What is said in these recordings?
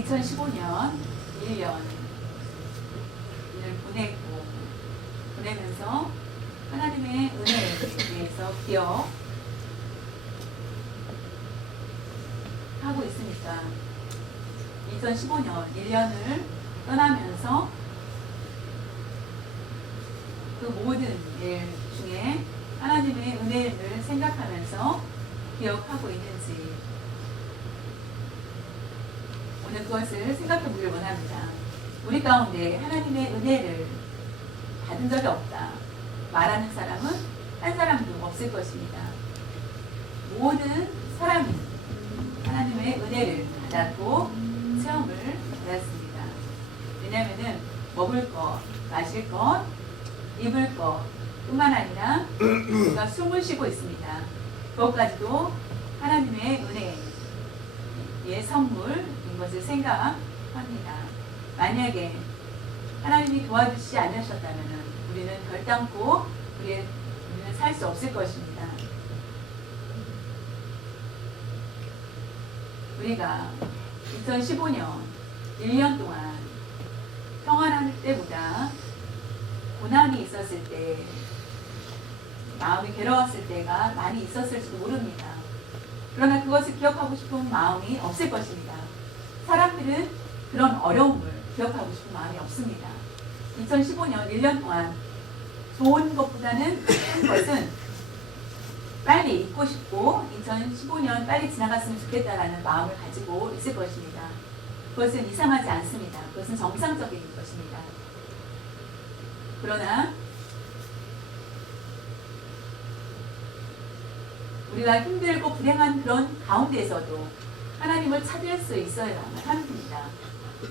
2015년 1년을 보내면서 하나님의 은혜에 대해서 기억하고 있으니까 2015년 1년을 떠나면서 그 모든 일 중에 하나님의 은혜를 생각하면서 기억하고 있는지 오늘 그것을 생각해 보길 원합니다. 우리 가운데 하나님의 은혜를 받은 적이 없다 말하는 사람은 한 사람도 없을 것입니다. 모든 사람이 하나님의 은혜를 받았고 체험을 받았습니다. 왜냐하면 먹을 것, 마실 것, 입을 것 뿐만 아니라 우리가 숨을 쉬고 있습니다. 그것까지도 하나님의 은혜의 선물인 것을 생각합니다. 만약에 하나님이 도와주시지 않으셨다면 우리는 결단코 우리는 살 수 없을 것입니다. 우리가 2015년 1년 동안 평안할 때보다 고난이 있었을 때, 마음이 괴로웠을 때가 많이 있었을지도 모릅니다. 그러나 그것을 기억하고 싶은 마음이 없을 것입니다. 사람들은 그런 어려움을 기억하고 싶은 마음이 없습니다. 2015년 1년 동안 좋은 것보다는 큰 것은 빨리 잊고 싶고 2015년 빨리 지나갔으면 좋겠다라는 마음을 가지고 있을 것입니다. 그것은 이상하지 않습니다. 그것은 정상적인 것입니다. 그러나 우리가 힘들고 불행한 그런 가운데에서도 하나님을 찾을 수 있어야 합니다.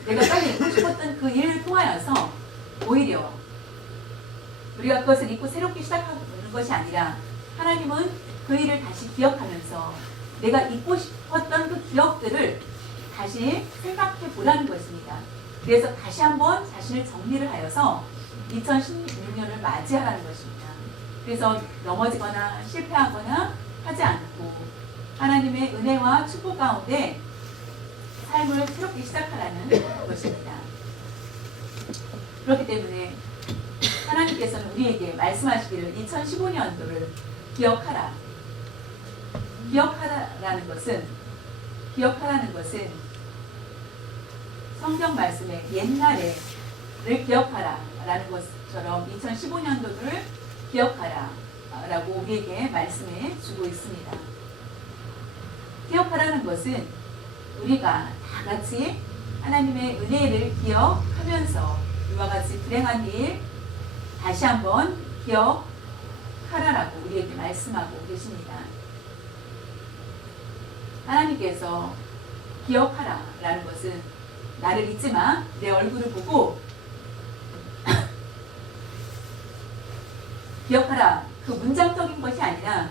내가 빨리 잊고 싶었던 그 일을 통하여서 오히려 우리가 그것을 잊고 새롭게 시작하는 것이 아니라 하나님은 그 일을 다시 기억하면서 내가 잊고 싶었던 그 기억들을 다시 생각해 보라는 것입니다. 그래서 다시 한번 자신을 정리를 하여서 2016년을 맞이하라는 것입니다. 그래서 넘어지거나 실패하거나 하지 않고 하나님의 은혜와 축복 가운데 삶을 새롭게 시작하라는 것입니다. 그렇기 때문에 하나님께서는 우리에게 말씀하시기를 2015년도를 기억하라. 기억하라는 것은 성경 말씀에 옛날에를 기억하라 라는 것처럼 2015년도를 기억하라 라고 우리에게 말씀해 주고 있습니다. 기억하라는 것은 우리가 다 같이 하나님의 은혜를 기억하면서 이와 같이 불행한 일 다시 한번 기억하라라고 우리에게 말씀하고 계십니다. 하나님께서 기억하라라는 것은 나를 잊지 마, 내 얼굴을 보고 기억하라, 그 문장적인 것이 아니라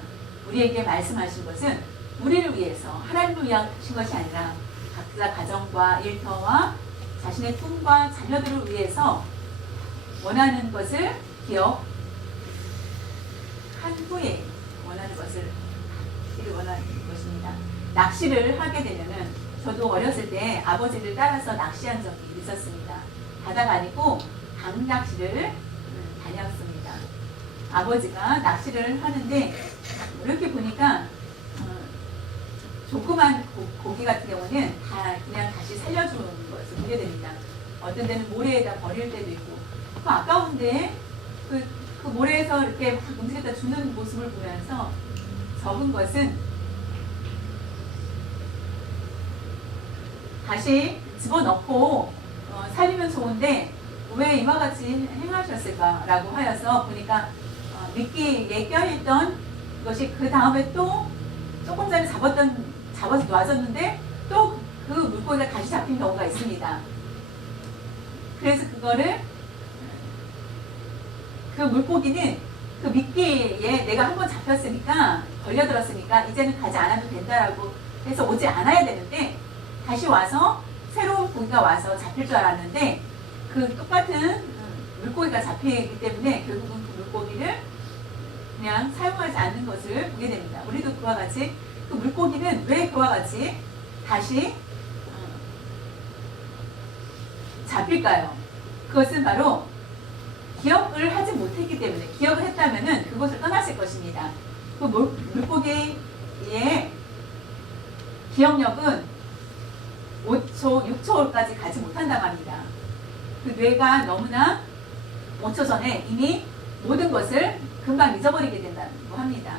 우리에게 말씀하신 것은 우리를 위해서 하나님을 위한 것이 아니라 각자 가정과 일터와 자신의 꿈과 자녀들을 위해서 원하는 것을 기억한 후에 원하는 것을 하기를 원하는 것입니다. 낚시를 하게 되면은 저도 어렸을 때 아버지를 따라서 낚시한 적이 있었습니다. 바다가 아니고 강 낚시를 다녔습니다. 아버지가 낚시를 하는데 이렇게 보니까 조그만 고기 같은 경우는 다 그냥 다시 살려주는 것을 보게 됩니다. 어떤 데는 모래에다 버릴 때도 있고 그 아까운데 그 모래에서 이렇게 막 음식에다 주는 모습을 보면서 적은 것은 다시 집어넣고 살리면 좋은데 왜 이와 같이 행하셨을까라고 하여서 보니까 미끼에 껴있던 것이 그 다음에 또 조금 전에 잡아서 놔줬는데 또 그 물고기가 다시 잡힌 경우가 있습니다. 그래서 그 물고기는 그 미끼에 내가 한번 잡혔으니까 걸려들었으니까 이제는 가지 않아도 된다라고 해서 오지 않아야 되는데 다시 와서 새로운 고기가 와서 잡힐 줄 알았는데 그 똑같은 물고기가 잡히기 때문에 결국은 그 물고기를 그냥 사용하지 않는 것을 보게 됩니다. 우리도 그와 같이 그 물고기는 왜 그와 같이 다시 잡힐까요? 그것은 바로 기억을 하지 못했기 때문에, 기억을 했다면은 그곳을 떠났을 것입니다. 그 물고기의 기억력은 5초, 6초까지 가지 못한다고 합니다. 그 뇌가 너무나 5초 전에 이미 모든 것을 금방 잊어버리게 된다고 합니다.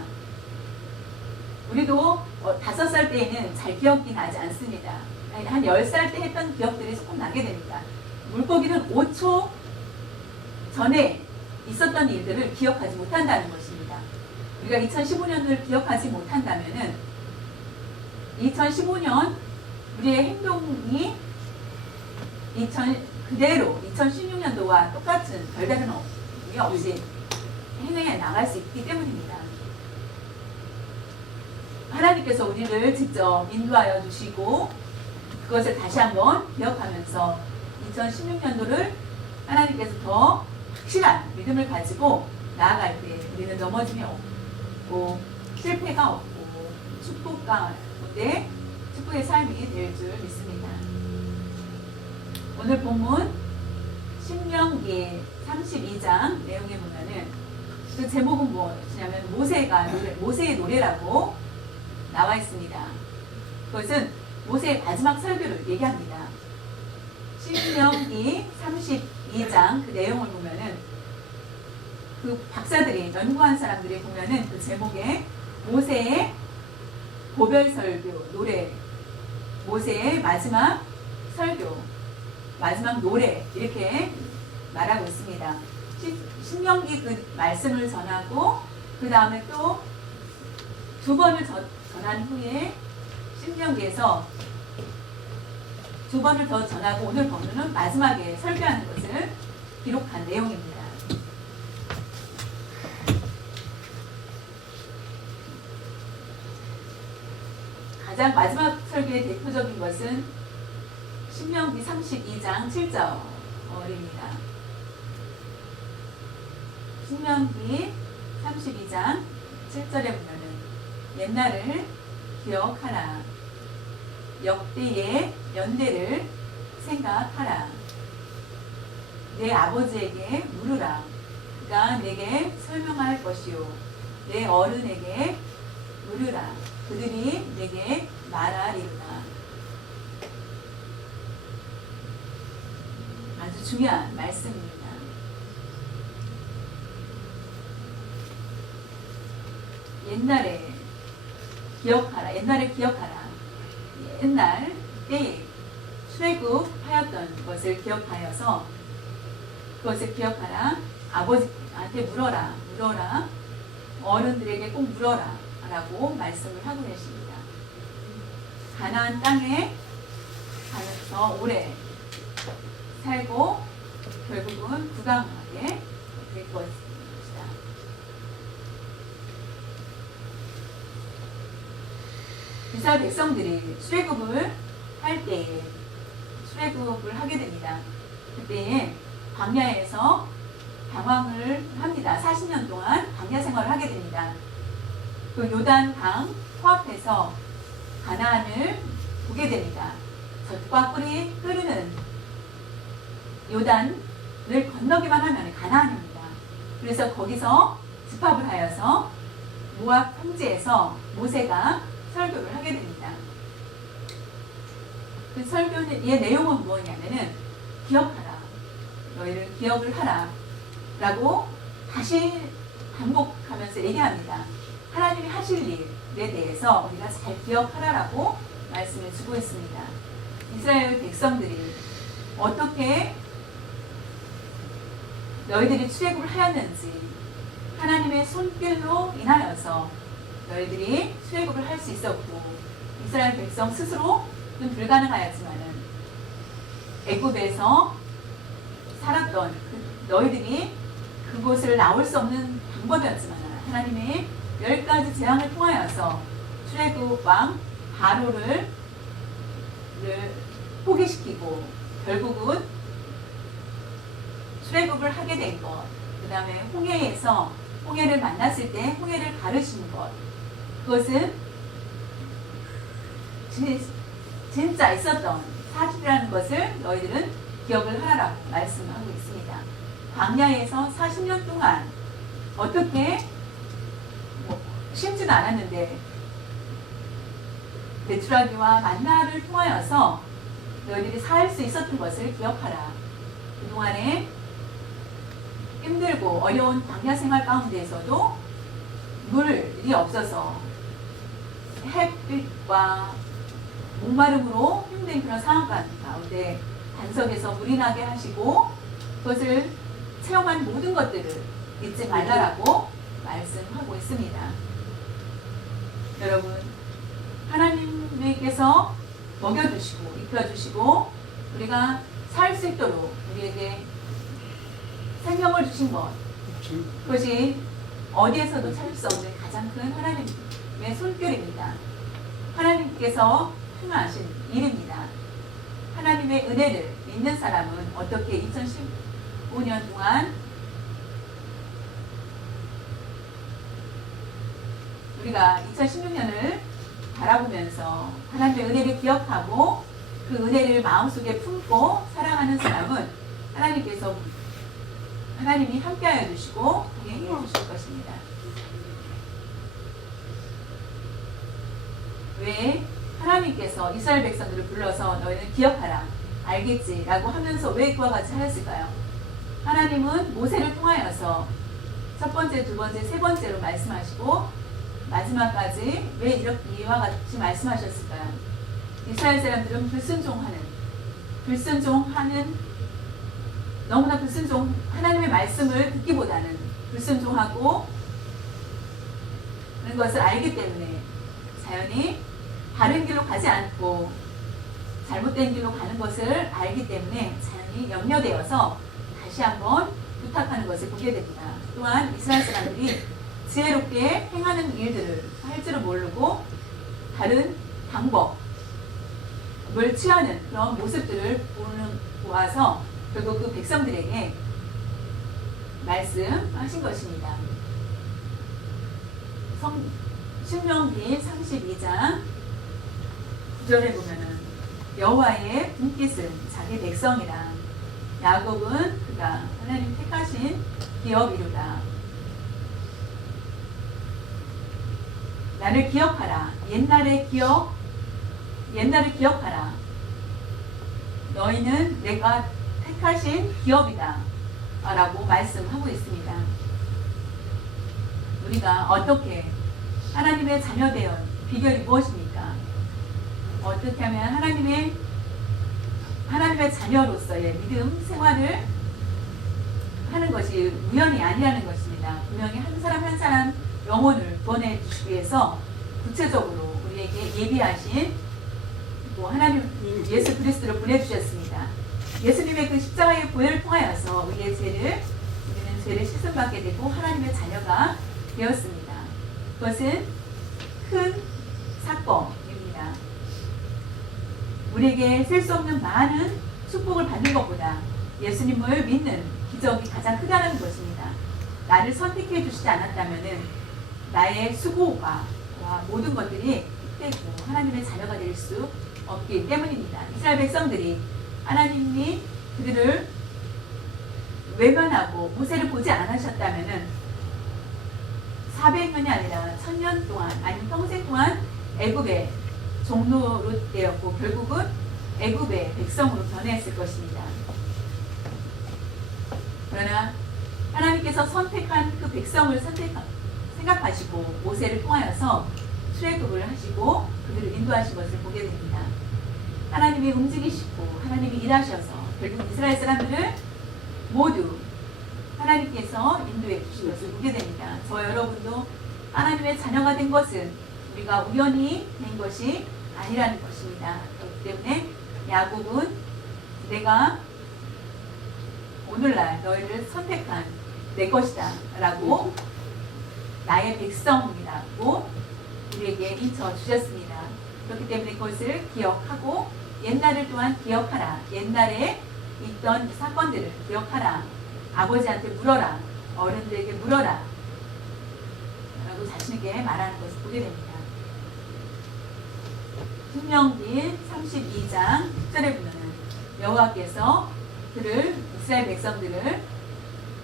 우리도 5살 때에는 잘 기억이 나지 않습니다. 한 10살 때 했던 기억들이 조금 나게 됩니다. 물고기는 5초 전에 있었던 일들을 기억하지 못한다는 것입니다. 우리가 2015년을 기억하지 못한다면은 2015년 우리의 행동이 그대로 2016년도와 똑같은 별다른 게 없이 행해 나갈 수 있기 때문입니다. 하나님께서 우리를 직접 인도하여 주시고 그것을 다시 한번 기억하면서 2016년도를 하나님께서 더 확실한 믿음을 가지고 나아갈 때 우리는 넘어짐이 없고 실패가 없고 축복 가운데 축복의 삶이 될 줄 믿습니다. 오늘 본문 신명기 32장 내용에 보면은 그 제목은 무엇이냐면 모세의 노래라고 나와 있습니다. 그것은 모세의 마지막 설교를 얘기합니다. 신명기 32장 그 내용을 보면은 그 박사들이 연구한 사람들이 보면은 그 제목에 모세의 고별 설교 노래, 모세의 마지막 설교, 마지막 노래 이렇게 말하고 있습니다. 신명기 그 말씀을 전하고 그 다음에 또 2번을 전한 후에 신명기에서 2번을 더 전하고 오늘 본문은 마지막에 설교하는 것을 기록한 내용입니다. 가장 마지막 설교의 대표적인 것은 신명기 32장 7절입니다. 신명기 32장 7절에 보면은 옛날을 기억하라. 역대의 연대를 생각하라. 내 아버지에게 물으라. 그가 내게 설명할 것이요. 내 어른에게 물으라. 그들이 내게 말하리로다. 아주 중요한 말씀입니다. 옛날에 기억하라. 옛날 때에 출애굽하였던 것을 기억하여서 그것을 기억하라. 아버지한테 물어라. 어른들에게 꼭 물어라. 라고 말씀을 하고 계십니다. 가나안 땅에 가면서 오래 살고 결국은 부강하게 될 것입니다. 이스라엘 백성들이 출애굽을 할 때에 출애굽을 하게 됩니다. 그때에 광야에서 방황을 합니다. 40년 동안 광야 생활을 하게 됩니다. 그 요단 강 코앞에서 가나안을 보게 됩니다. 젖과 꿀이 흐르는 요단을 건너기만 하면 가나안입니다. 그래서 거기서 집합을 하여서 모압 평지에서 모세가 설교를 하게 됩니다. 그 설교의 내용은 무엇이냐면은 기억하라. 너희를 기억을 하라. 라고 다시 반복하면서 얘기합니다. 하나님이 하실 일에 대해서 우리가 잘 기억하라라고 말씀을 주고 있습니다. 이스라엘 백성들이 어떻게 너희들이 출애굽을 하였는지 하나님의 손길로 인하여서 너희들이 출애굽을 할 수 있었고 이스라엘 백성 스스로는 불가능하였지만은 애굽에서 살았던 너희들이 그곳을 나올 수 없는 방법이었지만 하나님의 10가지 재앙을 통하여서 출애굽 왕 바로를 포기시키고 결국은 출애굽을 하게 된 것, 그 다음에 홍해에서 홍해를 만났을 때 홍해를 가르치는 것, 그것은 진짜 있었던 사실이라는 것을 너희들은 기억을 하라고 말씀하고 있습니다. 광야에서 40년 동안 어떻게 심지도 않았는데 메추라기와 만나를 통하여서 너희들이 살 수 있었던 것을 기억하라. 그동안에 힘들고 어려운 광야 생활 가운데에서도 물이 없어서 햇빛과 목마름으로 힘든 그런 상황 가운데 반석에서 물이 나게 하시고 그것을 체험한 모든 것들을 잊지 말라라고 말씀하고 있습니다. 여러분, 하나님께서 먹여주시고 입혀주시고 우리가 살 수 있도록 우리에게 생명을 주신 것, 그것이 어디에서도 찾을 수 없는 가장 큰 하나님의 손길입니다. 하나님께서 행하신 일입니다. 하나님의 은혜를 믿는 사람은 어떻게 2015년 동안 우리가 2016년을 바라보면서 하나님의 은혜를 기억하고 그 은혜를 마음속에 품고 사랑하는 사람은 하나님이 함께하여 주시고 동행해 주실 것입니다. 왜 하나님께서 이스라엘 백성들을 불러서 너희는 기억하라 알겠지 라고 하면서 왜 그와 같이 하였을까요? 하나님은 모세를 통하여서 첫 번째, 두 번째, 세 번째로 말씀하시고 마지막까지 왜 이렇게 이와 같이 말씀하셨을까요? 이스라엘 사람들은 너무나 하나님의 말씀을 듣기보다는 불순종하고 그런 것을 알기 때문에 자연히 바른 길로 가지 않고 잘못된 길로 가는 것을 알기 때문에 자연히 염려되어서 다시 한번 부탁하는 것을 보게 됩니다. 또한 이스라엘 사람들이 지혜롭게 행하는 일들을 할 줄을 모르고 다른 방법을 취하는 그런 모습들을 보아서 결국 그 백성들에게 말씀하신 것입니다. 신명기 32장 9절에 보면은 여호와의 분깃은 자기 백성이라 야곱은 그가 하나님 택하신 기업이로다. 나를 기억하라. 옛날을 기억하라. 너희는 내가 택하신 기업이다 라고 말씀하고 있습니다. 우리가 어떻게 하나님의 자녀되어 비결이 무엇입니까? 어떻게 하면 하나님의 자녀로서의 믿음 생활을 하는 것이 우연이 아니라는 것입니다. 분명히 한 사람 한 사람 영혼을 구원해 주시기 위해서 구체적으로 우리에게 예비하신 하나님 예수 그리스도를 보내주셨습니다. 예수님의 그 십자가의 보혈을 통하여서 우리는 죄를 씻음받게 되고 하나님의 자녀가 되었습니다. 그것은 큰 사건입니다. 우리에게 셀 수 없는 많은 축복을 받는 것보다 예수님을 믿는 기적이 가장 크다는 것입니다. 나를 선택해 주시지 않았다면 나의 수고와 모든 것들이 헛되고 하나님의 자녀가 될 수 없기 때문입니다. 이스라엘 백성들이 하나님이 그들을 외면하고 모세를 보지 않으셨다면 400년이 아니라 1000년 동안 아니면 평생 동안 애굽의 종로로 되었고 결국은 애굽의 백성으로 변했을 것입니다. 그러나 하나님께서 선택한 그 백성을 생각하시고 모세를 통하여서 출애굽을 하시고 그들을 인도하신 것을 보게 됩니다. 하나님이 움직이시고 하나님이 일하셔서 결국 이스라엘 사람들을 모두 하나님께서 인도해 주신 것을 보게 됩니다. 저 여러분도 하나님의 자녀가 된 것은 우리가 우연히 된 것이 아니라는 것입니다. 그렇기 때문에 야곱은 내가 오늘날 너희를 선택한 내 것이다 라고 나의 백성이라고 우리에게 인쳐 주셨습니다. 그렇기 때문에 그것을 기억하고 옛날을 또한 기억하라. 옛날에 있던 사건들을 기억하라. 아버지한테 물어라. 어른들에게 물어라. 라고 자신에게 말하는 것을 보게 됩니다. 신명기 32장 10절에 보면 여호와께서 이스라엘 백성들을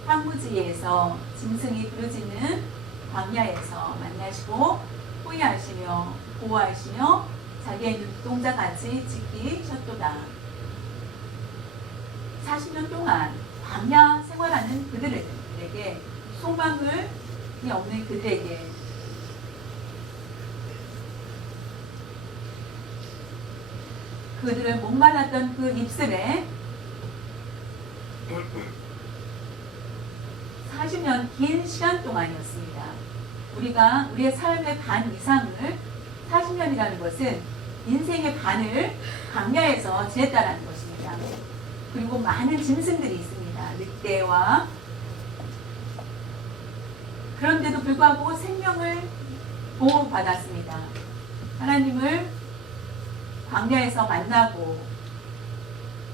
황무지에서 짐승이 부르짖는 광야에서 만나시고 호위하시며 보호하시며 자기의 눈동자같이 지키셨도다. 40년 동안 광야 생활하는 그들에게 소망이 없는 그들에게 그들을 목말랐던 그 입술에 40년 긴 시간 동안이었습니다. 우리가 우리의 삶의 반 이상을 40년이라는 것은 인생의 반을 광야에서 지냈다는 것입니다. 그리고 많은 짐승들이 있습니다. 늑대와 그런데도 불구하고 생명을 보호받았습니다. 하나님을 광야에서 만나고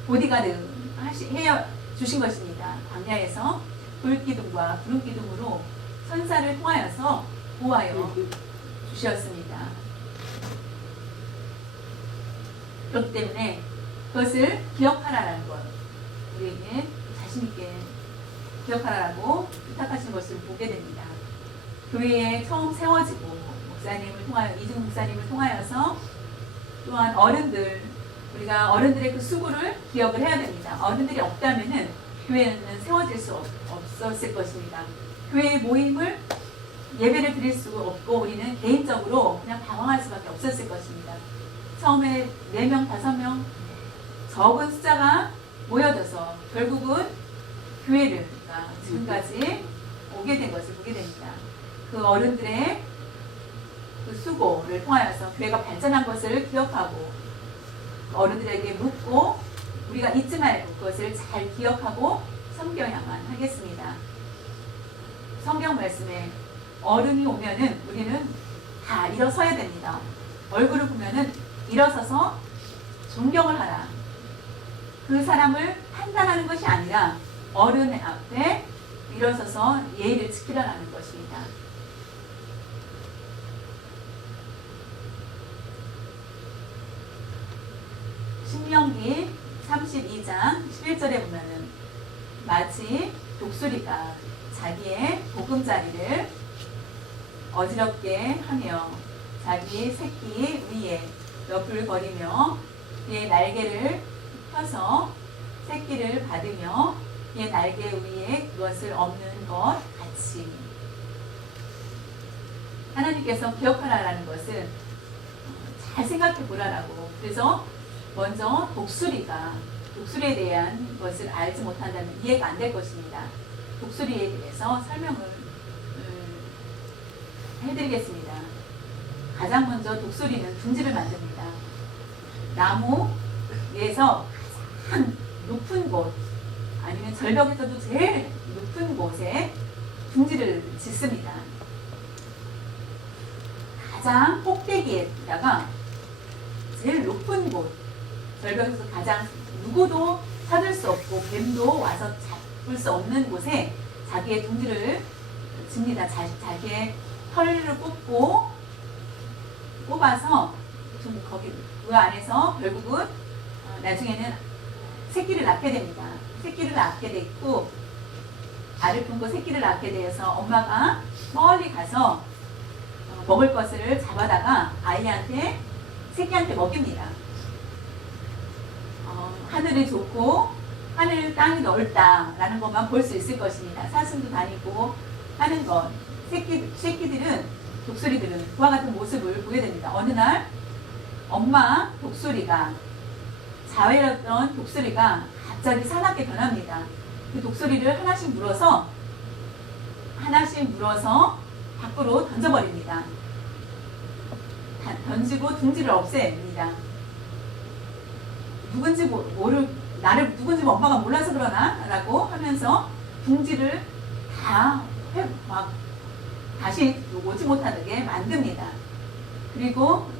보디가드 해 주신 것입니다. 광야에서 불기둥과 구름기둥으로 천사를 통하여서 보호하여 주셨습니다. 그렇기 때문에 그것을 기억하라는 것, 우리에게 자신있게 기억하라고 부탁하신 것을 보게 됩니다. 교회에 처음 세워지고 목사님을 통하여, 이중 목사님을 통하여서 또한 어른들, 우리가 어른들의 그 수고를 기억을 해야 됩니다. 어른들이 없다면은 교회는 세워질 수 없었을 것입니다. 교회의 모임을 예배를 드릴 수 없고 우리는 개인적으로 그냥 방황할 수밖에 없었을 것입니다. 처음에 4명, 5명 적은 숫자가 모여져서 결국은 교회를 지금까지 오게 된 것을 보게 됩니다. 그 어른들의 그 수고를 통하여서 교회가 발전한 것을 기억하고 어른들에게 묻고 우리가 잊지 말고 그것을 잘 기억하고 섬겨야만 하겠습니다. 성경 말씀에 어른이 오면은 우리는 다 일어서야 됩니다. 얼굴을 보면은 일어서서 존경을 하라. 그 사람을 판단하는 것이 아니라 어른 앞에 일어서서 예의를 지키라는 것입니다. 신명기 32장 11절에 보면은 마치 독수리가 자기의 보금자리를 어지럽게 하며 자기 새끼 위에 너풀거리며 그의 날개를 펴서 새끼를 받으며 그의 날개 위에 그것을 엎는 것 같이 하나님께서 기억하라는 것은 잘 생각해 보라라고. 그래서 먼저 독수리에 대한 것을 알지 못한다면 이해가 안 될 것입니다. 독수리에 대해서 설명을 해드리겠습니다. 가장 먼저 독수리는 둥지를 만듭니다. 나무에서 가장 높은 곳 아니면 절벽에서도 제일 높은 곳에 둥지를 짓습니다. 가장 꼭대기에다가 제일 높은 곳, 절벽에서 가장 누구도 찾을 수 없고 뱀도 와서 잡을 수 없는 곳에 자기의 둥지를 집니다. 자기의 털을 뽑아서 좀 거기 그 안에서 결국은 나중에는 새끼를 낳게 됩니다. 새끼를 낳게 됐고 알을 품고 새끼를 낳게 되어서 엄마가 멀리 가서 먹을 것을 잡아다가 새끼한테 먹입니다. 하늘이 좋고 하늘 땅이 넓다라는 것만 볼 수 있을 것입니다. 사슴도 다니고 하는 것. 새끼들은 독수리들은 그와 같은 모습을 보게 됩니다. 어느 날 엄마 독수리가 자외였던 독수리가 갑자기 사납게 변합니다. 그 독수리를 하나씩 물어서 밖으로 던져버립니다. 던지고 둥지를 없앱니다. 나를 누군지 엄마가 몰라서 그러나? 라고 하면서 둥지를 다시 오지 못하게 만듭니다.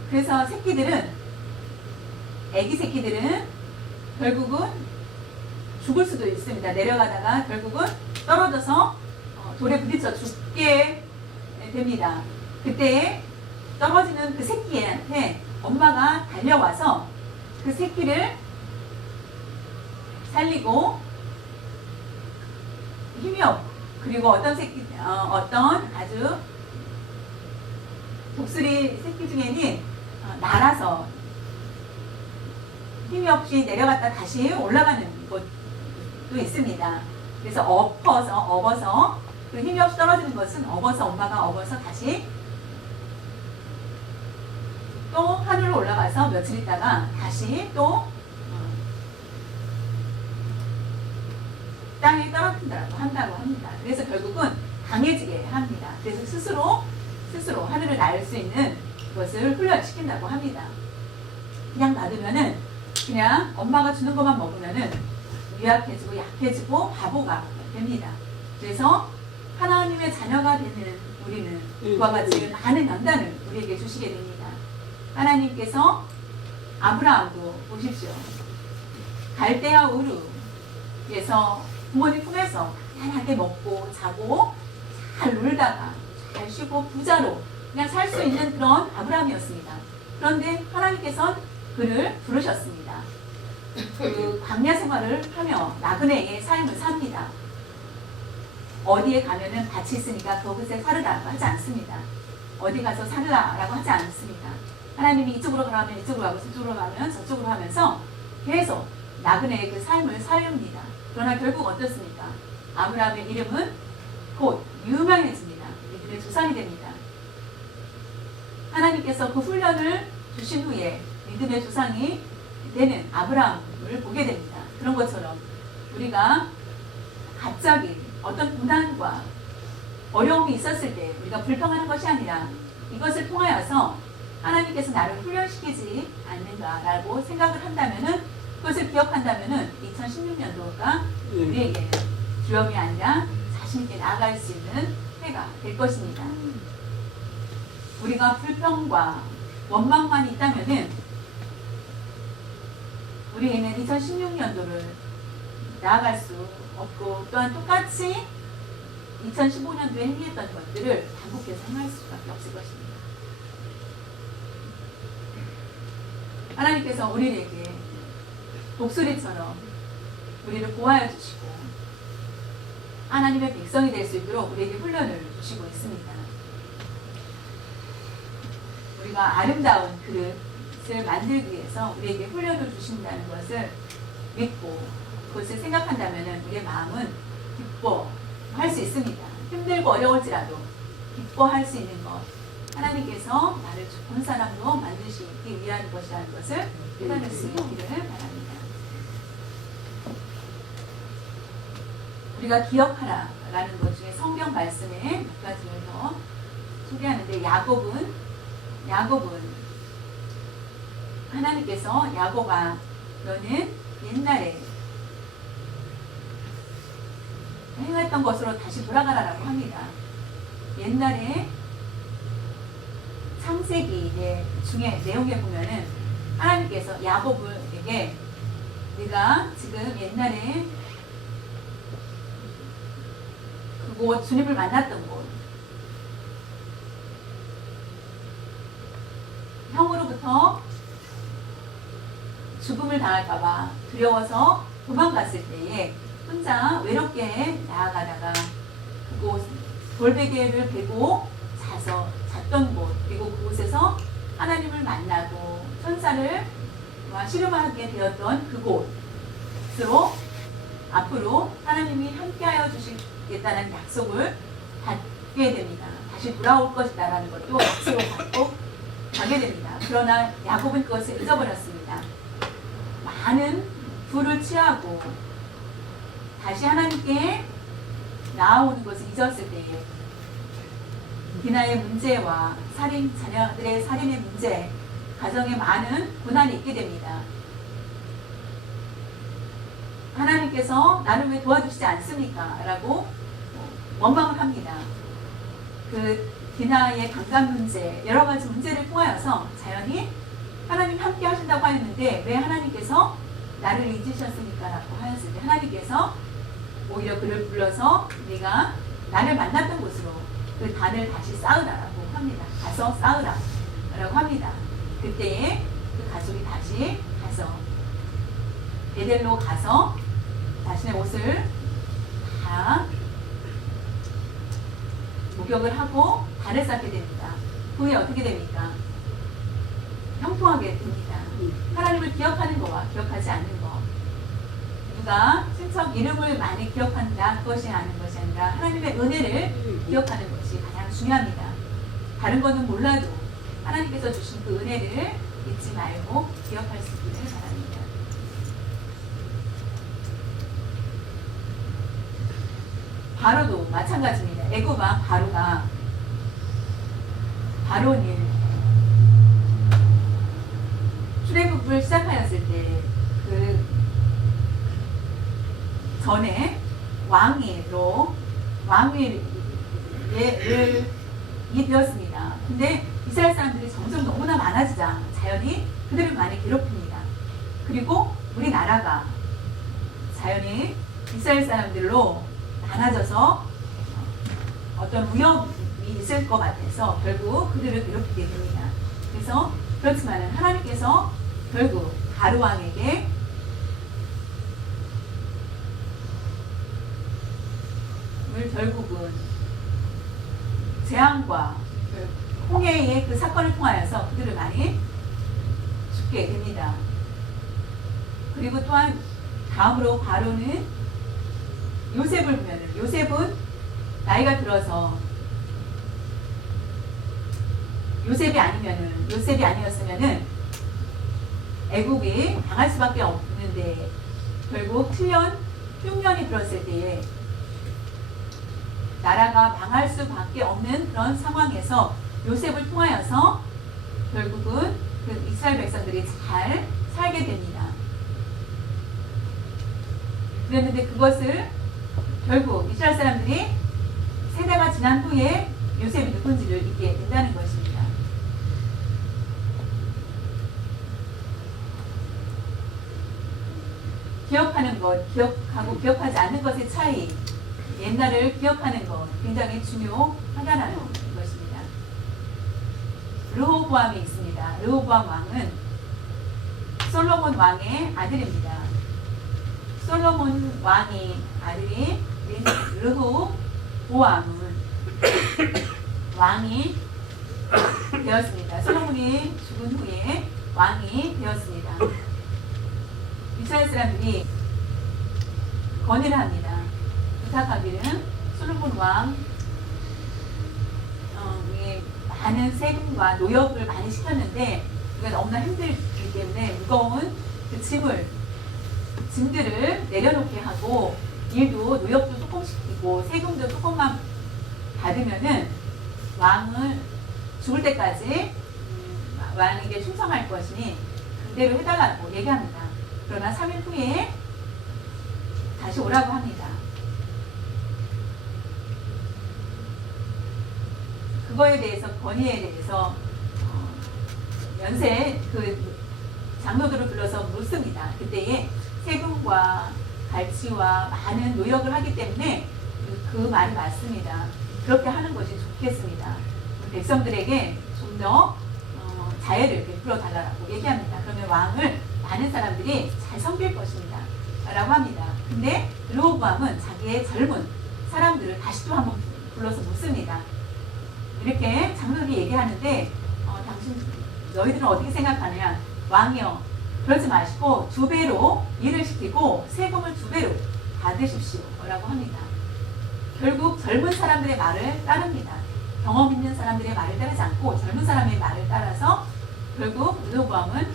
그래서 애기 새끼들은 결국은 죽을 수도 있습니다. 내려가다가 결국은 떨어져서 돌에 부딪혀 죽게 됩니다. 그때 떨어지는 그 새끼한테 엄마가 달려와서 그 새끼를 살리고 힘이 없고, 그리고 어떤 아주 독수리 새끼 중에는 날아서 힘이 없이 내려갔다 다시 올라가는 것도 있습니다. 그래서 업어서 그 힘이 없이 떨어지는 것은 엄마가 업어서 다시 또 하늘로 올라가서 며칠 있다가 다시 또 땅에 떨어진다고 한다고 합니다. 그래서 결국은 강해지게 합니다. 그래서 스스로 하늘을 날 수 있는 것을 훈련시킨다고 합니다. 그냥 놔두면은, 그냥 엄마가 주는 것만 먹으면은 유약해지고 약해지고 바보가 됩니다. 그래서 하나님의 자녀가 되는 우리는 그와 같이 많은 연단을 우리에게 주시게 됩니다. 하나님께서 아브라함도 보십시오. 갈대아 우르에서 부모님 품에서 편하게 먹고 자고 잘 놀다가 잘 쉬고 부자로 그냥 살 수 있는 그런 아브라함이었습니다. 그런데 하나님께서는 그를 부르셨습니다. 그 광야 생활을 하며 나그네의 삶을 삽니다. 어디에 가면은 밭이 있으니까 그곳에 살으라고 하지 않습니다. 어디 가서 살으라고 하지 않습니다. 하나님이 이쪽으로 가면 이쪽으로 가고 저쪽으로 가면 저쪽으로 하면서 계속 나그네의 그 삶을 살립니다. 그러나 결국 어떻습니까? 아브라함의 이름은 곧 유명해집니다. 믿음의 조상이 됩니다. 하나님께서 그 훈련을 주신 후에 믿음의 조상이 되는 아브라함을 보게 됩니다. 그런 것처럼 우리가 갑자기 어떤 고난과 어려움이 있었을 때 우리가 불평하는 것이 아니라 이것을 통하여서 하나님께서 나를 훈련시키지 않는가라고 생각을 한다면은, 그것을 기억한다면은 2016년도가 우리에게 두려움이 아니라 자신있게 나아갈 수 있는 해가 될 것입니다. 우리가 불평과 원망만 있다면은 우리는 2016년도를 나아갈 수 없고, 또한 똑같이 2015년도에 행했던 것들을 반복해서 행할 수밖에 없을 것입니다. 하나님께서 우리에게 독수리처럼 우리를 보호하여 주시고 하나님의 백성이 될 수 있도록 우리에게 훈련을 주시고 있습니다. 우리가 아름다운 그릇을 만들기 위해서 우리에게 훈련을 주신다는 것을 믿고 그것을 생각한다면 우리의 마음은 기뻐할 수 있습니다. 힘들고 어려울지라도 기뻐할 수 있는 것, 하나님께서 나를 좋은 사람으로 만드시기 위한 것이라는 것을 깨달을 수 있기를 바랍니다. 우리가 기억하라라는 것 중에 성경 말씀에 몇 가지를 더 소개하는데, 야곱은 하나님께서 야곱아 너는 옛날에 행했던 것으로 다시 돌아가라라고 합니다. 옛날에 창세기 중에 내용에 보면은 하나님께서 야곱에게 네가 지금 옛날에 그곳 주님을 만났던 곳, 형으로부터 죽음을 당할까봐 두려워서 도망갔을 때에 혼자 외롭게 나아가다가 그곳 돌베개를 베고 잤던 곳, 그리고 그곳에서 하나님을 만나고 천사를 씨름하게 되었던 그곳으로 앞으로 하나님이 함께하여 주시겠다는 약속을 받게 됩니다. 다시 돌아올 것이다라는 것도 약속을 받고 가게 됩니다. 그러나 야곱은 그것을 잊어버렸습니다. 많은 불을 취하고 다시 하나님께 나아오는 것을 잊었을 때에 디나의 문제와 자녀들의 살인의 문제, 가정에 많은 고난이 있게 됩니다. 하나님께서 나를 왜 도와주시지 않습니까? 라고 원망을 합니다. 그 디나의 강간 문제, 여러 가지 문제를 통하여서 자연히 하나님 함께 하신다고 하였는데 왜 하나님께서 나를 잊으셨습니까? 라고 하였을 때 하나님께서 오히려 그를 불러서 네가 나를 만났던 곳으로 그 단을 다시 쌓으라라고 합니다. 가서 쌓으라라고 합니다. 그때에 그 가족이 다시 가서 베델로 가서 자신의 옷을 다 목욕을 하고 발을 닦게 됩니다. 그 후에 어떻게 됩니까? 형통하게 됩니다. 하나님을 기억하는 것과 기억하지 않는 것. 누가 친척 이름을 많이 기억한다, 그것이 아는 것이 아니라 하나님의 은혜를 기억하는 것이 가장 중요합니다. 다른 것은 몰라도 하나님께서 주신 그 은혜를 잊지 말고 기억할 수 있기를 바랍니다. 바로도 마찬가지입니다. 애굽 왕 바로가 바로는 출애굽을 시작하였을 때 그 전에 왕위를 되었습니다. 근데 이스라엘 사람들이 점점 너무나 많아지자 자연히 그들을 많이 괴롭힙니다. 그리고 우리나라가 자연히 이스라엘 사람들로 나눠져서 어떤 위협이 있을 것 같아서 결국 그들을 괴롭히게 됩니다. 그래서 그렇지만 하나님께서 결국 바로 왕에게 결국은 재앙과 홍해의 그 사건을 통하여서 그들을 많이 죽게 됩니다. 그리고 또한 다음으로 바로는 요셉을 보면은 요셉은 나이가 들어서 요셉이 아니었으면은 애국이 당할 수밖에 없는데 결국 7년 흉년이 들었을 때에 나라가 망할 수밖에 없는 그런 상황에서 요셉을 통하여서 결국은 그 이스라엘 백성들이 잘 살게 됩니다. 그랬는데 그것을 결국 이스라엘 사람들이 세대가 지난 후에 요셉이 누군지를 잊게 된다는 것입니다. 기억하는 것, 기억하고 기억하지 않는 것의 차이, 옛날을 기억하는 것 굉장히 중요하다는 것입니다. 르호보암이 있습니다. 르호보암 왕은 솔로몬 왕의 아들입니다. 솔로몬 왕의 아들이 르호보암은 왕이 되었습니다. 솔로몬이 죽은 후에 왕이 되었습니다. 이스라엘 사람들이 건의를 합니다. 부탁하기는 솔로몬 왕 많은 세금과 노역을 많이 시켰는데 그가 너무나 힘들기 때문에 무거운 그 짐들을 내려놓게 하고 일도 노역도 조금 시키고 세금도 조금만 받으면은 왕을 죽을 때까지 왕에게 충성할 것이니 그대로 해달라고 얘기합니다. 그러나 3일 후에 다시 오라고 합니다. 그거에 대해서 건의에 대해서 연세 그 장로들을 불러서 묻습니다. 그때에 세금과 갈치와 많은 노역을 하기 때문에 그 말이 맞습니다. 그렇게 하는 것이 좋겠습니다. 백성들에게 좀 더 자애를 베풀어 달라고 얘기합니다. 그러면 왕을 많은 사람들이 잘 섬길 것입니다. 라고 합니다. 근데 르호보암은 자기의 젊은 사람들을 다시 또 한번 불러서 묻습니다. 이렇게 장로들이 얘기하는데 너희들은 어떻게 생각하느냐? 왕이여 그러지 마시고 2배로 일을 시키고 세금을 2배로 받으십시오 라고 합니다. 결국 젊은 사람들의 말을 따릅니다. 경험 있는 사람들의 말을 따르지 않고 젊은 사람의 말을 따라서 결국 르호보암을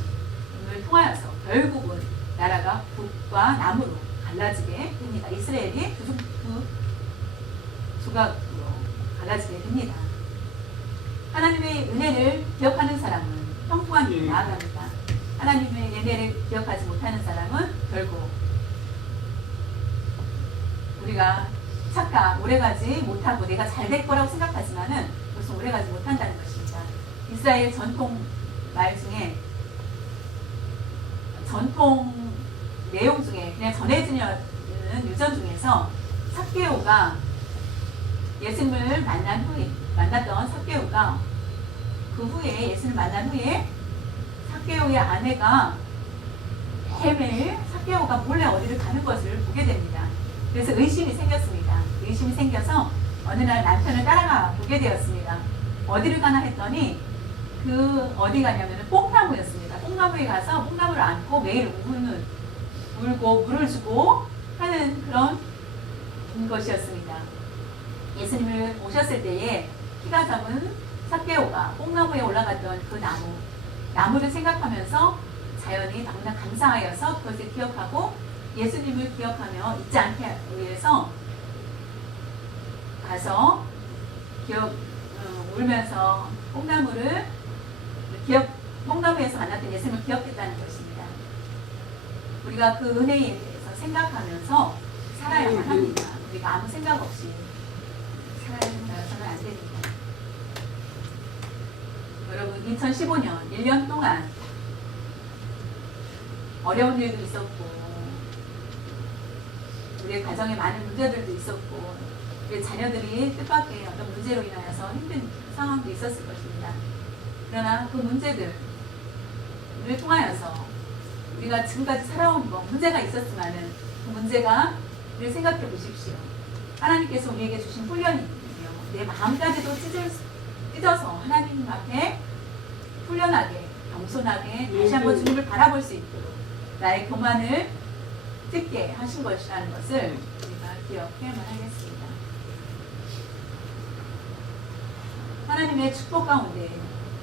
통하여서 결국은 나라가 북과 남으로 갈라지게 됩니다. 이스라엘이 두 조각으로 갈라지게 됩니다. 하나님의 은혜를 기억하는 사람은 형통한 길을 나아갑니다. 하나님의 은혜를 기억하지 못하는 사람은 결국 우리가 오래가지 못하고 내가 잘 될 거라고 생각하지만은 그것은 오래가지 못한다는 것입니다. 이스라엘 전통 말 중에 전통 내용 중에 그냥 전해지는 유전 중에서 삭개오가 예수님을 만났던 삭개오가 그 후에 예수님을 만난 후에 삭개오의 아내가 매일매일 삭개오가 몰래 어디를 가는 것을 보게 됩니다. 그래서 의심이 생겼습니다. 의심이 생겨서 어느 날 남편을 따라가 보게 되었습니다. 어디를 가나 했더니 그 어디 가냐면 뽕나무였습니다. 뽕나무에 가서 뽕나무를 안고 매일 울고 물을 주고 하는 그런 것이었습니다. 예수님을 오셨을 때에 키가 작은 삭개오가 뽕나무에 올라갔던 그 나무를 생각하면서 자연이 너무나 감사하여서 그것을 기억하고 예수님을 기억하며 잊지 않게 위해서 가서 울면서 뽕나무에서 만났던 예수님을 기억했다는 것입니다. 우리가 그 은혜에 대해서 생각하면서 살아야만 합니다. 우리가 아무 생각 없이 살아서는 안 됩니다. 여러분 2015년 1년 동안 어려운 일도 있었고 우리의 가정에 많은 문제들도 있었고 우리 자녀들이 뜻밖의 어떤 문제로 인하여서 힘든 상황도 있었을 것입니다. 그러나 그 문제들을 통하여서 우리가 지금까지 살아온 거 문제가 있었지만은 그 문제가 우리를 생각해 보십시오. 하나님께서 우리에게 주신 훈련이거든요. 내 마음까지도 찢어서 하나님 앞에 훈련하게 겸손하게 다시 한번 주님을 바라볼 수 있도록 나의 교만을 찢게 하신 것이라는 것을 우리가 기억해야만 하겠습니다. 하나님의 축복 가운데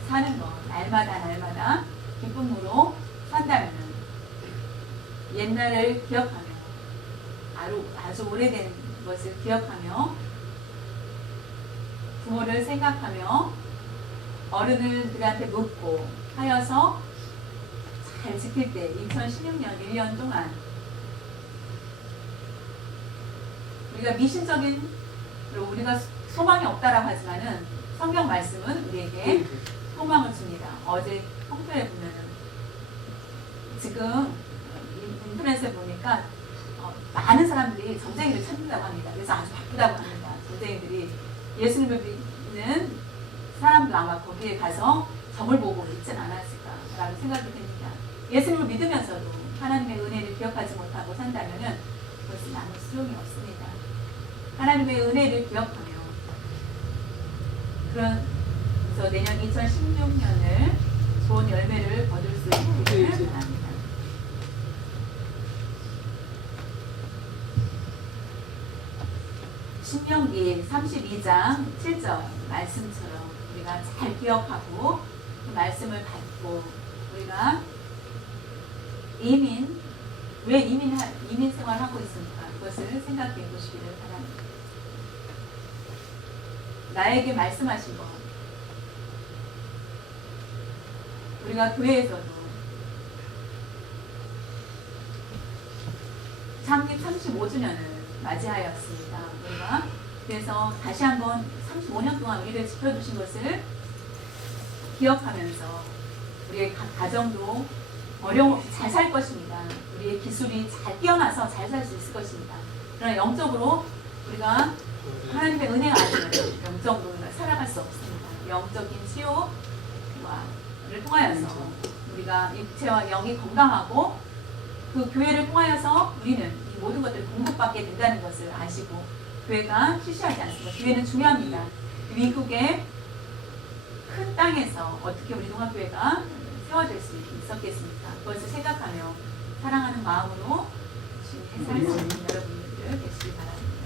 사는 것, 날마다 기쁨으로 산다면 옛날을 기억하며 아주 오래된 것을 기억하며 부모를 생각하며 어른들한테 묻고 하여서 잘 지킬 때 2016년 1년 동안 우리가 미신적인 그리고 우리가 소망이 없다라고 하지만은 성경 말씀은 우리에게 소망을 줍니다. 어제 성경에 보면은 지금 인터넷에 보니까 많은 사람들이 전쟁이를 찾는다고 합니다. 그래서 아주 바쁘다고 합니다. 전쟁이들이 예수님을 믿는 사람도 아마 거기에 가서 점을 보고 있진 않았을까라고 생각이 됩니다. 예수님을 믿으면서도 하나님의 은혜를 기억하지 못하고 산다면은 그것은 아무 소용이 없습니다. 하나님의 은혜를 기억하며 그래서 내년 2016년을 좋은 열매를 거둘 수 있기를 바랍니다. 신명기 32장 7절 말씀처럼 우리가 잘 기억하고 그 말씀을 받고 우리가 왜 이민 생활하고 있습니까? 그것을 생각해 보시기를 바랍니다. 나에게 말씀하신 것 우리가 교회에서도 창립 35주년을 맞이하였습니다. 우리가 그래서 다시 한번 35년 동안 우리를 지켜주신 것을 기억하면서 우리의 각 가정도 어려움 없이 잘 살 것입니다. 우리의 기술이 잘 뛰어나서 잘 살 수 있을 것입니다. 그러나 영적으로 우리가 하나님의 은혜가 아니면 영적으로 살아갈 수 없습니다. 영적인 치유를 통하여서 우리가 육체와 영이 건강하고 그 교회를 통하여서 우리는 이 모든 것들을 공급받게 된다는 것을 아시고 교회가 시시하지 않습니다. 교회는 중요합니다. 미국의 큰 땅에서 어떻게 우리 동학교회가 세워질 수 있었겠습니까? 그것을 생각하며 사랑하는 마음으로 주님의 살 수 있는 여러분들 되시기 바랍니다.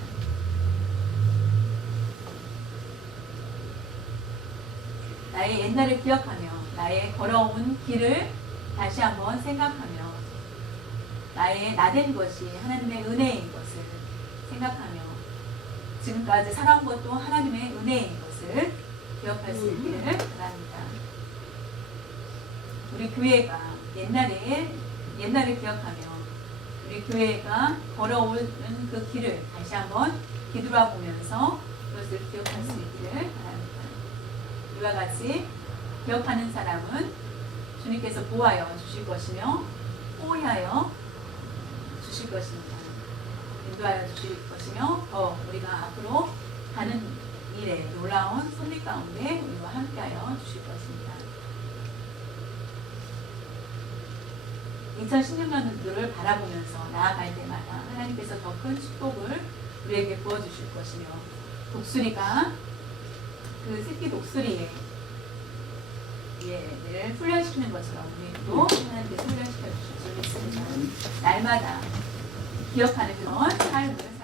나의 옛날을 기억하며 나의 걸어온 길을 다시 한번 생각하며 나의 나된 것이 하나님의 은혜인 것을 생각하며 지금까지 살아온 것도 하나님의 은혜인 것을 기억할 수 있기를 바랍니다. 우리 교회가 옛날을 기억하며 우리 교회가 걸어오는 그 길을 다시 한번 뒤돌아보면서 그것을 기억할 수 있기를 바랍니다. 이와 같이 기억하는 사람은 주님께서 보호하여 주실 것이며 호의하여 주실 것입니다. 인도하여 주실 것이며 더 우리가 앞으로 가는 일에 놀라운 섭리 가운데 우리와 함께하여 주실 것입니다. 2016년도를 바라보면서 나아갈 때마다 하나님께서 더 큰 축복을 우리에게 부어주실 것이며, 독수리가 그 새끼 독수리의 를 훈련시키는 것처럼 우리도 하나님께서 훈련시켜 주실 수 있습니다. 날마다 기억하는 그런 삶을